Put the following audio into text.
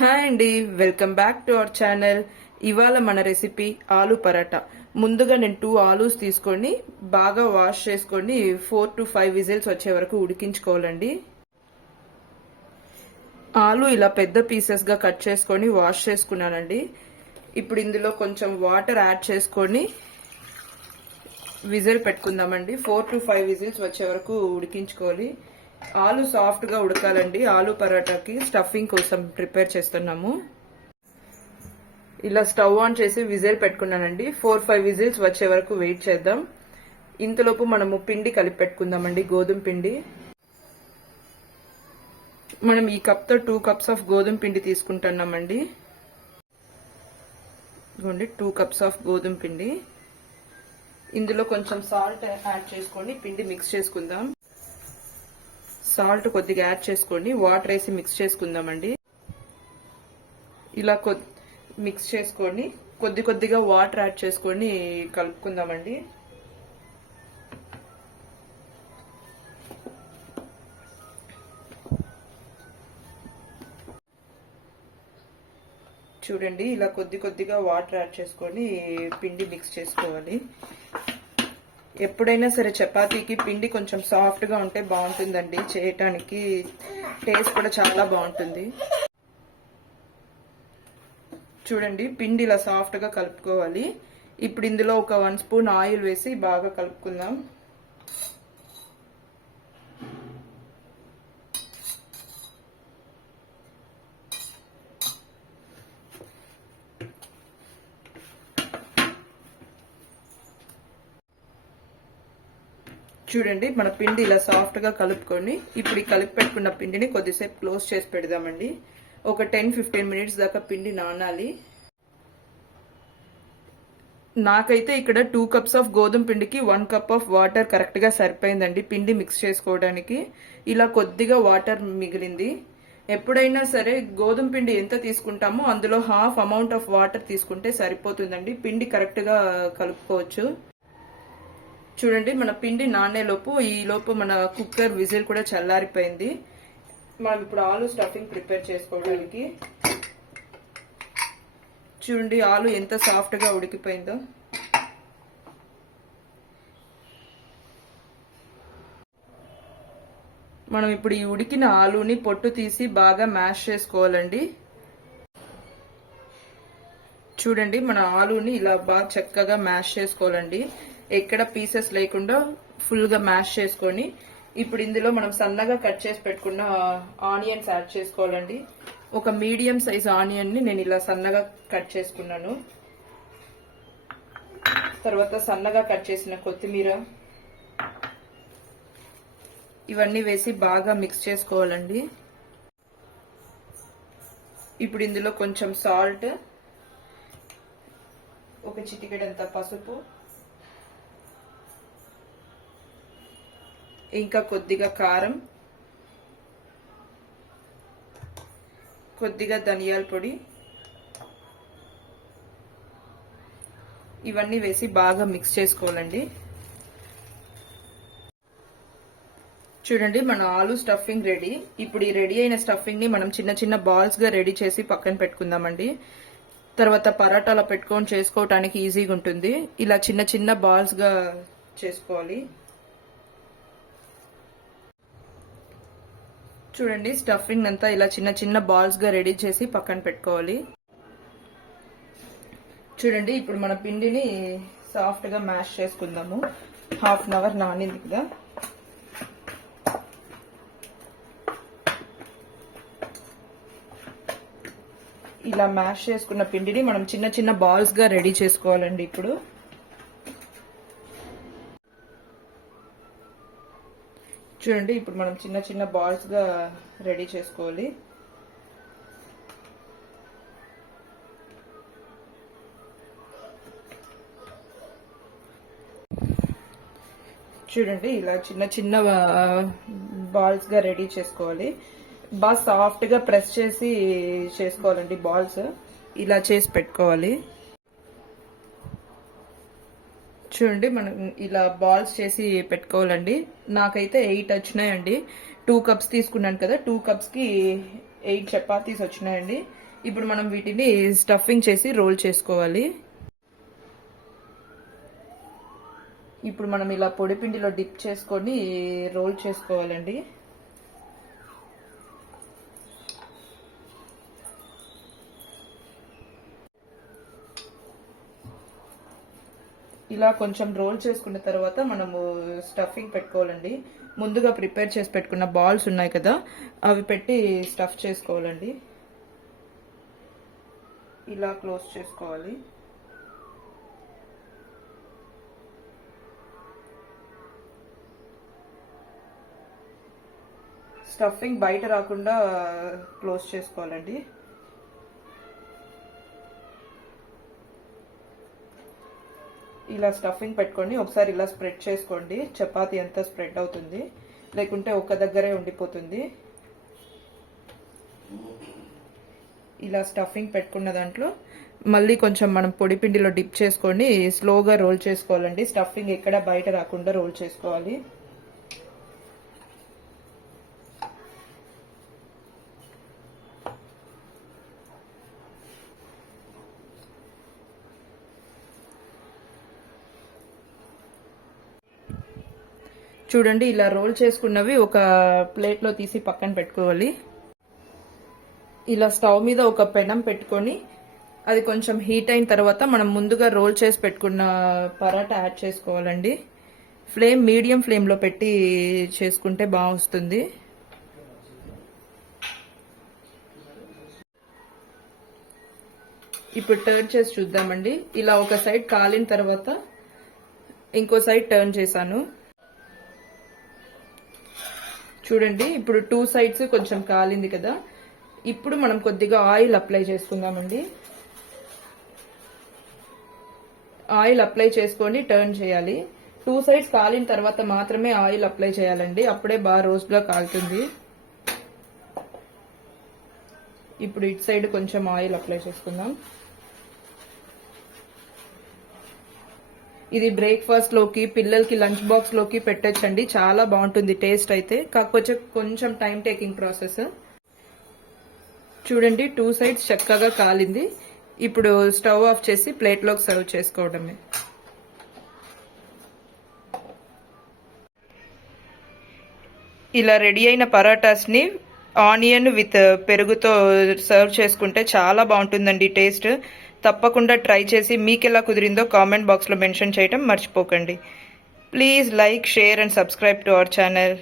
Hi అండి, welcome back to our channel. ఇవాళ మన రెసిపీ ఆలూ పరాటా. ముందుగా నేను 2 ఆలూస్ తీసుకొని బాగా వాష్ చేసుకొని 4 to 5 విజిల్స్ వచ్చే వరకు ఉడికించుకోవాలండి. ఆలూ ఇలా పెద్ద పీసెస్ గా కట్ చేసుకొని వాష్ చేసుకున్నానండి. ఇప్పుడు ఇందులో కొంచెం వాటర్ యాడ్ చేసుకొని విజిల్ పెట్టుకుందామండి. 4 to 5 విజిల్స్ వచ్చే వరకు ఉడికించుకోవాలి. ఆలు సాఫ్ట్ గా ఉడకాలండి. ఆలు పరాటాకి స్టఫింగ్ కోసం ప్రిపేర్ చేస్తున్నాము. ఇలా స్టవ్ ఆన్ చేసి విజిల్ పెట్టుకున్నానండి. 4-5 విజిల్స్ వచ్చే వరకు వెయిట్ చేద్దాం. ఇంతలోపు మనము పిండి కలిపి పెట్టుకుందామండి, గోధుమ పిండి. మనం ఈ కప్తో 2 cups ఆఫ్ గోధుమ పిండి తీసుకుంటున్నామండి. 2 cups ఆఫ్ గోధుమ పిండి. ఇందులో కొంచెం సాల్ట్ యాడ్ చేసుకొని పిండి మిక్స్ చేసుకుందాం. సాల్ట్ కొద్దిగా యాడ్ చేసుకోండి, వాటర్ వేసి మిక్స్ చేసుకుందామండి. ఇలా మిక్స్ చేసుకొని కొద్దిగా వాటర్ యాడ్ చేసుకొని కలుపుకుందామండి. చూడండి, ఇలా కొద్దిగా వాటర్ యాడ్ చేసుకొని పిండి మిక్స్ చేసుకోవాలి. ఎప్పుడైనా సరే చపాతీకి పిండి కొంచెం సాఫ్ట్ గా ఉంటే బాగుంటుందండి, చేయటానికి టేస్ట్ కూడా చాలా బాగుంటుంది. చూడండి, పిండి ఇలా సాఫ్ట్ గా కలుపుకోవాలి. ఇప్పుడు ఇందులో ఒక 1 స్పూన్ ఆయిల్ వేసి బాగా కలుపుకుందాం. చూడండి, మన పిండి ఇలా సాఫ్ట్ గా కలుపుకొని ఇప్పుడు ఈ కలిపి పెట్టుకున్న పిండిని కొద్దిసేపు క్లోజ్ చేసి పెడదామండి. ఒక 10-15 మినిట్స్ దాకా పిండి నానాలి. నాకైతే ఇక్కడ 2 cups ఆఫ్ గోధుమ పిండికి 1 cup ఆఫ్ వాటర్ కరెక్ట్ గా సరిపోయిందండి పిండి మిక్స్ చేసుకోవడానికి. ఇలా కొద్దిగా వాటర్ మిగిలింది. ఎప్పుడైనా సరే గోధుమ పిండి ఎంత తీసుకుంటామో అందులో హాఫ్ అమౌంట్ ఆఫ్ వాటర్ తీసుకుంటే సరిపోతుందండి. పిండి కరెక్ట్ గా కలుపుకోవచ్చు. చూడండి, మన పిండి ఈ లోపు మన కుక్కర్ విజిల్ కూడా చల్లారిపోయింది. మనం ఇప్పుడు ఆలు స్టఫింగ్ ప్రిపేర్ చేసుకోవడానికి. చూడండి, ఆలు ఎంత సాఫ్ట్ గా ఉడికిపోయిందో. మనం ఇప్పుడు ఈ ఉడికిన ఆలుని పొట్టు తీసి బాగా మ్యాష్ చేసుకోవాలండి. చూడండి, మన ఆలుని ఇలా బాగా చక్కగా మ్యాష్ చేసుకోవాలండి. ఎక్కడ పీసెస్ లేకుండా ఫుల్ గా మ్యాష్ చేసుకొని ఇప్పుడు ఇందులో మనం సన్నగా కట్ చేసి పెట్టుకున్న ఆనియన్స్ యాడ్ చేసుకోవాలండి. ఒక మీడియం సైజ్ ఆనియన్ ని నేను ఇలా సన్నగా కట్ చేసుకున్నాను. తర్వాత సన్నగా కట్ చేసిన కొత్తిమీర, ఇవన్నీ వేసి బాగా మిక్స్ చేసుకోవాలండి. ఇప్పుడు ఇందులో కొంచెం సాల్ట్, ఒక చిటికెడంత పసుపు, ఇంకా కొద్దిగా కారం, కొద్దిగా ధనియాల పొడి, ఇవన్నీ వేసి బాగా మిక్స్ చేసుకోవాలండి. చూడండి, మన ఆలు స్టఫింగ్ రెడీ. ఇప్పుడు ఈ రెడీ అయిన స్టఫింగ్ ని మనం చిన్న బాల్స్ గా రెడీ చేసి పక్కన పెట్టుకుందామండి. తర్వాత పరాటాలో పెట్టుకొని చేసుకోవటానికి ఈజీగా ఉంటుంది. ఇలా చిన్న బాల్స్ గా చేసుకోవాలి. చూడండి, స్టఫింగ్ అంతా ఇలా చిన్న బాల్స్ గా రెడీ చేసి పక్కన పెట్టుకోవాలి. చూడండి, ఇప్పుడు మన పిండిని సాఫ్ట్ గా మ్యాష్ చేసుకుందాము. హాఫ్ అన్ అవర్ నానింది కదా. ఇలా మ్యాష్ చేసుకున్న పిండిని మనం చిన్న బాల్స్ గా రెడీ చేసుకోవాలండి. ఇప్పుడు చూడండి, ఇప్పుడు మనం చిన్న బాల్స్ గా రెడీ చేసుకోవాలి. చూడండి ఇలా చిన్న చిన్న బాల్స్ గా రెడీ చేసుకోవాలి. బాగా సాఫ్ట్ గా ప్రెస్ చేసి చేసుకోవాలండి. బాల్స్ ఇలా చేసి పెట్టుకోవాలి. చూడండి మనం ఇలా బాల్స్ చేసి పెట్టుకోవాలండి. నాకైతే 8 వచ్చినాయండి. 2 కప్స్ తీసుకున్నాను కదా, 2 కప్స్ కి 8 చపాతీస్ వచ్చినాయండి. ఇప్పుడు మనం వీటిని స్టఫింగ్ చేసి రోల్ చేసుకోవాలి. ఇప్పుడు మనం ఇలా పొడిపిండిలో డిప్ చేసుకొని రోల్ చేసుకోవాలండి. ఇలా కొంచెం రోల్ చేసుకున్న తర్వాత మనము స్టఫింగ్ పెట్టుకోవాలండి. ముందుగా ప్రిపేర్ చేసి పెట్టుకున్న బాల్స్ ఉన్నాయి కదా, అవి పెట్టి స్టఫ్ చేసుకోవాలండి. ఇలా క్లోజ్ చేసుకోవాలి. స్టఫింగ్ బయట రాకుండా క్లోజ్ చేసుకోవాలండి. ఇలా స్టఫింగ్ పెట్టుకొని ఒకసారి ఇలా స్ప్రెడ్ చేసుకోండి. చపాతీ అంతా స్ప్రెడ్ అవుతుంది, లేకుంటే ఒక దగ్గరే ఉండిపోతుంది. ఇలా స్టఫింగ్ పెట్టుకున్న దాంట్లో మళ్ళీ కొంచెం మనం పొడి పిండిలో డిప్ చేసుకొని స్లోగా రోల్ చేసుకోవాలండి. స్టఫింగ్ ఎక్కడ బయట రాకుండా రోల్ చేసుకోవాలి. చూడండి ఇలా రోల్ చేసుకున్నవి ఒక ప్లేట్లో తీసి పక్కన పెట్టుకోవాలి. ఇలా స్టవ్ మీద ఒక పెనం పెట్టుకొని అది కొంచెం హీట్ అయిన తర్వాత మనం ముందుగా రోల్ చేసి పెట్టుకున్న పరాటా యాడ్ చేసుకోవాలండి. ఫ్లేమ్ మీడియం ఫ్లేమ్లో పెట్టి చేసుకుంటే బాగా వస్తుంది. ఇప్పుడు టర్న్ చేసి చూద్దామండి. ఇలా ఒక సైడ్ కాలిన తర్వాత ఇంకో సైడ్ టర్న్ చేశాను. చూడండి ఇప్పుడు 2 సైడ్స్ కొంచెం కాలింది కదా. ఇప్పుడు మనం కొద్దిగా ఆయిల్ అప్లై చేసుకుందామండి. ఆయిల్ అప్లై చేసుకొని టర్న్ చేయాలి. 2 సైడ్స్ కాలిన తర్వాత మాత్రమే ఆయిల్ అప్లై చేయాలండి, అప్పుడే బాగా రోస్ట్ గా కాలుతుంది. ఇప్పుడు ఇటు సైడ్ కొంచెం ఆయిల్ అప్లై చేసుకుందాం. ఇది బ్రేక్ఫాస్ట్ లోకి, పిల్లలకి లంచ్ బాక్స్ లోకి పెట్టొచ్చండి. చాలా బాగుంటుంది టేస్ట్ అయితే, కాకపోతే కొంచెం టైం టేకింగ్ ప్రాసెస్. చూడండి 2 సైడ్స్ చక్కగా కాలింది. ఇప్పుడు స్టవ్ ఆఫ్ చేసి ప్లేట్లోకి సర్వ్ చేసుకోవడమే. ఇలా రెడీ అయిన పరాటాస్ని ఆనియన్ విత్ పెరుగుతో సర్వ్ చేసుకుంటే చాలా బాగుంటుందండి టేస్ట్. తప్పకుండా ట్రై చేసి మీకు ఎలా కుదిరిందో కామెంట్ బాక్స్లో మెన్షన్ చేయడం మర్చిపోకండి. Please like, share and subscribe to our channel.